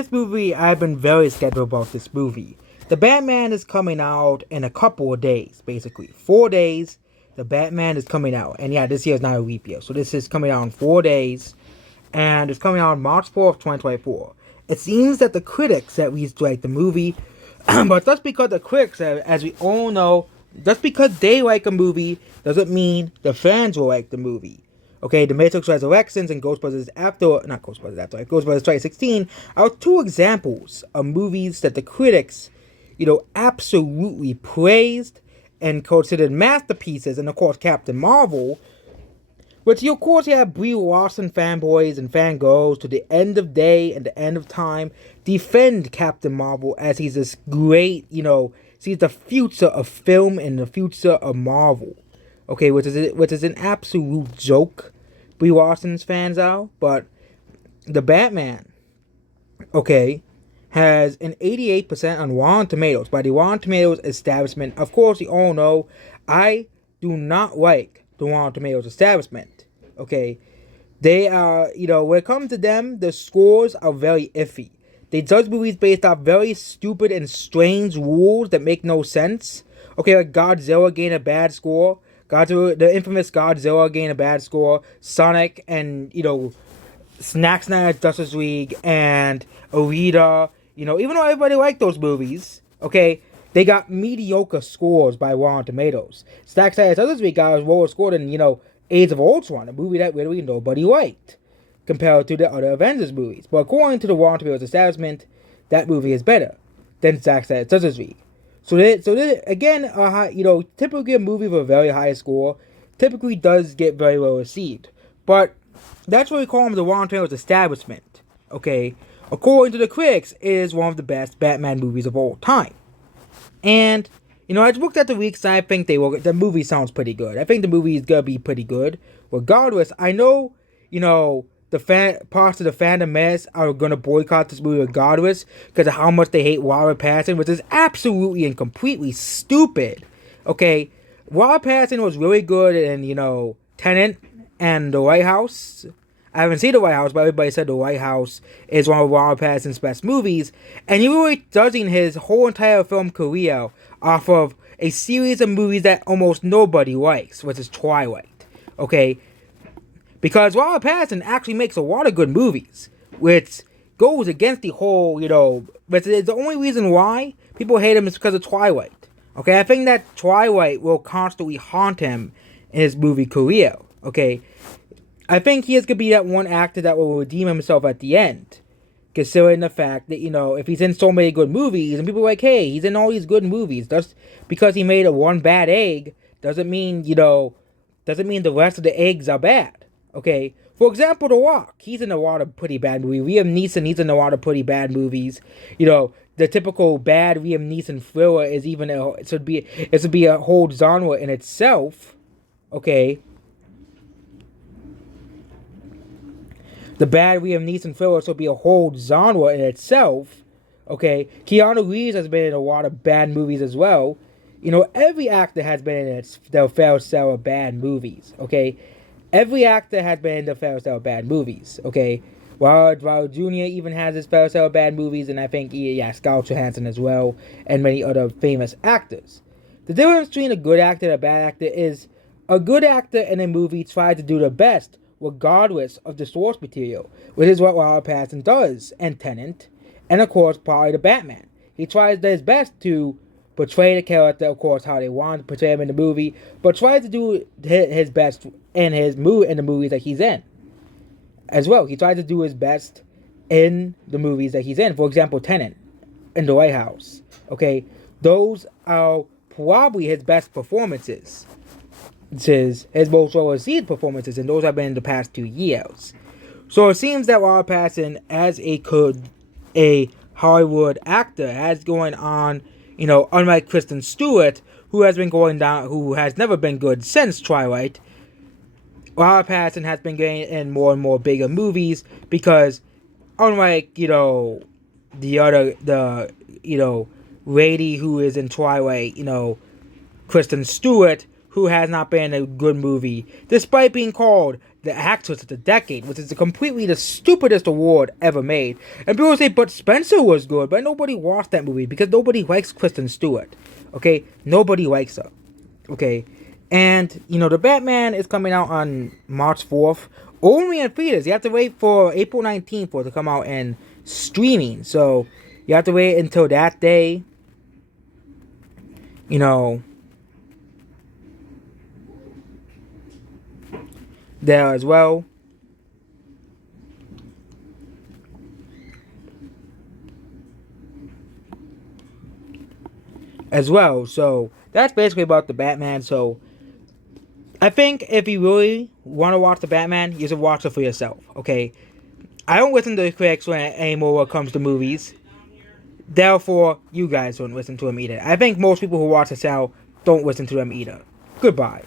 This movie, I've been very skeptical about this movie. The Batman is coming out in a couple of days, basically. 4 days, the Batman is coming out. And yeah, this year is not a leap year. So this is coming out in 4 days. And it's coming out on March 4th, 2024. It seems that the critics at least like the movie. But just because the critics, as we all know, just because they like a movie doesn't mean the fans will like the movie. Okay, The Matrix Resurrections and Ghostbusters After, not Ghostbusters After, Ghostbusters 2016 are two examples of movies that the critics, absolutely praised and considered masterpieces. And of course, Captain Marvel, which of course you have Brie Larson fanboys and fangirls to the end of day and the end of time defend Captain Marvel as he's this great, he's the future of film and the future of Marvel. Okay, which is an absolute joke. Brie Larson's fans are, but the Batman, okay, has an 88% on Rotten Tomatoes by the Rotten Tomatoes establishment. Of course, you all know I do not like the Rotten Tomatoes establishment. Okay, they are, when it comes to them, the scores are very iffy. They judge movies based off very stupid and strange rules that make no sense. Okay, like Godzilla gained a bad score. Godzilla, the infamous Godzilla gained a bad score. Sonic and, Snack Snyder's Justice League and Alita, even though everybody liked those movies, okay, they got mediocre scores by Rotten Tomatoes. Snack Snyder's Justice League got a lower score than, Age of Ultron, a movie that really nobody liked, compared to the other Avengers movies. But according to the Rotten Tomatoes establishment, that movie is better than Zack Snyder's Justice League. So this, again, typically a movie with a very high score typically does get very well received. But that's what we call them, the Rotten Tomatoes establishment. Okay, according to the critics, it is one of the best Batman movies of all time. And I looked at the weeks and I think the movie sounds pretty good. I think the movie is gonna be pretty good. Regardless, I know the parts of the fandom mess are gonna boycott this movie regardless because of how much they hate Robert Pattinson, which is absolutely and completely stupid. Okay, Robert Pattinson was really good in Tenet and The White House. I haven't seen The White House, but everybody said The White House is one of Robert Pattinson's best movies, and he really judging his whole entire film career off of a series of movies that almost nobody likes, which is Twilight. Okay, because Robert Pattinson actually makes a lot of good movies, which goes against the whole, but the only reason why people hate him is because of Twilight. Okay, I think that Twilight will constantly haunt him in his movie career. Okay, I think he is going to be that one actor that will redeem himself at the end, considering the fact that, if he's in so many good movies, and people are like, hey, he's in all these good movies, just because he made one bad egg, doesn't mean the rest of the eggs are bad. Okay, for example, The Rock. He's in a lot of pretty bad movies. Liam Neeson, he's in a lot of pretty bad movies. The typical bad Liam Neeson thriller is even it should be a whole genre in itself. Okay, the bad Liam Neeson thriller should be a whole genre in itself. Okay, Keanu Reeves has been in a lot of bad movies as well. Every actor has been in their fair share of bad movies. Okay. Every actor has been in the fair share of bad movies, okay? Robert Jr. even has his fair share of bad movies, and I think, Scarlett Johansson as well, and many other famous actors. The difference between a good actor and a bad actor is a good actor in a movie tries to do their best, regardless of the source material, which is what Robert Pattinson does in Tenet, and of course, probably the Batman. He tries his best to portray the character, of course, how they want to portray him in the movie, but tries to do his best in the movies that he's in. As well, he tries to do his best in the movies that he's in. For example, Tenet and The White House. Okay, those are probably his best performances. His most well-received performances, and those have been in the past 2 years. So it seems that Robert Pattinson, as a Hollywood actor, has going on. Unlike Kristen Stewart, who has never been good since Twilight, Robert Pattinson has been getting in more and more bigger movies because, unlike, the lady who is in Twilight, Kristen Stewart, who has not been in a good movie, despite being called the Actress of the Decade, which is completely the stupidest award ever made. And people say, but Spencer was good, but nobody watched that movie because nobody likes Kristen Stewart. Okay, nobody likes her. Okay, and the Batman is coming out on March 4th, only in theaters. You have to wait for April 19th for it to come out in streaming. So you have to wait until that day. There as well. So that's basically about the Batman. So I think if you really want to watch the Batman, you should watch it for yourself. Okay, I don't listen to the critics anymore when it comes to movies. Therefore, you guys don't listen to them either. I think most people who watch the show don't listen to them either. Goodbye.